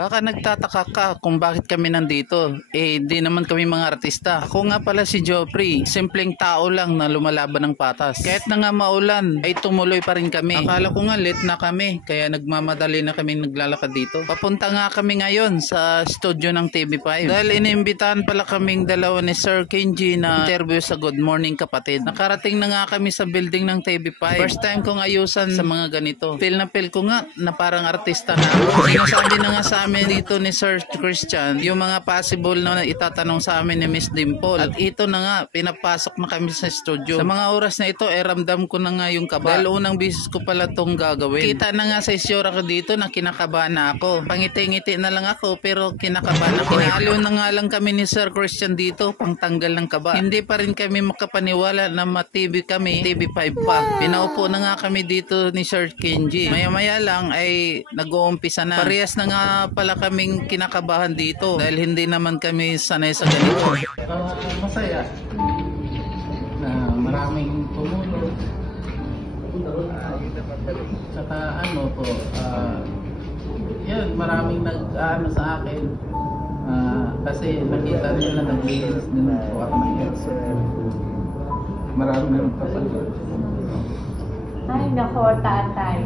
Baka nagtataka ka kung bakit kami nandito. Di naman kami mga artista. Ako nga pala si Joffrey, simpleng tao lang na lumalaban ng patas. Kahit na nga maulan, ay tumuloy pa rin kami. Akala ko nga late na kami, kaya nagmamadali na kami naglalakad dito. Papunta nga kami ngayon sa studio ng TV5. Dahil inimbitahan pala kaming dalawa ni Sir Kenji na interview sa Good Morning Kapatid. Nakarating na nga kami sa building ng TV5. First time kong ayusan sa mga ganito. Feel ko nga na parang artista na ako. Sinasabi na nga sa amin dito ni Sir Christian yung mga possible na itatanong sa amin ni Miss Dimple. At ito na nga, pinapasok na kami sa studio. Sa mga oras na ito, ramdam ko na nga yung kaba. Dahil unang bisis ko pala itong gagawin. Kita na nga sa isyora ko dito na kinakabahan na ako. Pangiti-ngiti na lang ako pero kinakabahan ako. Inaaliw na nga lang kami ni Sir Christian dito pang tanggal ng kaba. Hindi pa rin kami makapaniwala na ma-TV kami, TV5 pa. Pinaupo na nga kami dito ni Sir Kenji. Maya-maya lang ay nag-uumpisa na. Parehas na nga pala kaming kinakabahan dito dahil hindi naman kami sanay sa ganito. Masaya na maraming tumulong. Saka yan, maraming nag-ano sa akin. Kasi nakita nila nag-linis din po ako ng yan. Marami na nagpapalito. Ay, nako, tatay.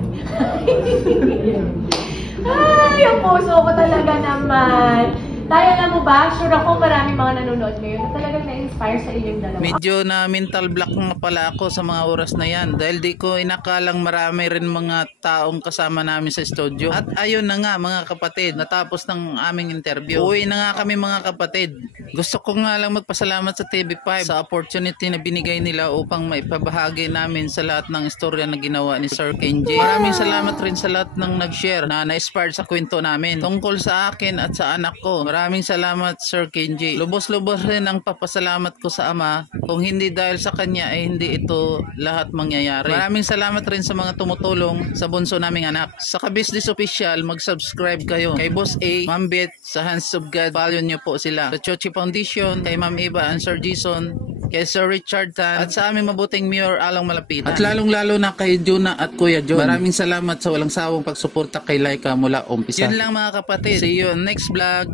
Ay, ang puso ko talaga naman. Tay, alam mo ba, sure ako maraming mga nanonood ngayon na talagang na-inspire sa inyong dalawa. Medyo na mental block nga pala ako sa mga oras na yan dahil di ko inakalang marami rin mga taong kasama namin sa studio. At ayun na nga mga kapatid, natapos ng aming interview. Uwi na nga kami mga kapatid. Gusto ko nga lang magpasalamat sa TV5 sa opportunity na binigay nila upang maipabahagi namin sa lahat ng istorya na ginawa ni Sir Kenji. Maraming salamat rin sa lahat ng nag-share na na-inspired sa kwento namin tungkol sa akin at sa anak ko. Maraming salamat Sir Kenji. Lubos-lubos rin ang papasalamat ko sa ama. Kung hindi dahil sa kanya ay hindi ito lahat mangyayari. Maraming salamat rin sa mga tumutulong sa bunso naming anak. Sa Ka-Business Official, mag-subscribe kayo. Kay Boss A, Ma'am Beth, sa Hands of God, follow nyo po sila. Sa Chochi Foundation, kay Ma'am Eva and Sir Jason, kay Sir Richard Tan, at sa aming mabuting Mayor Alang Malapitan. At lalong-lalo na kay Juna at Kuya John. Maraming salamat sa walang sawang pagsuporta kay Laika mula umpisa. Yun lang mga kapatid. See you on next vlog.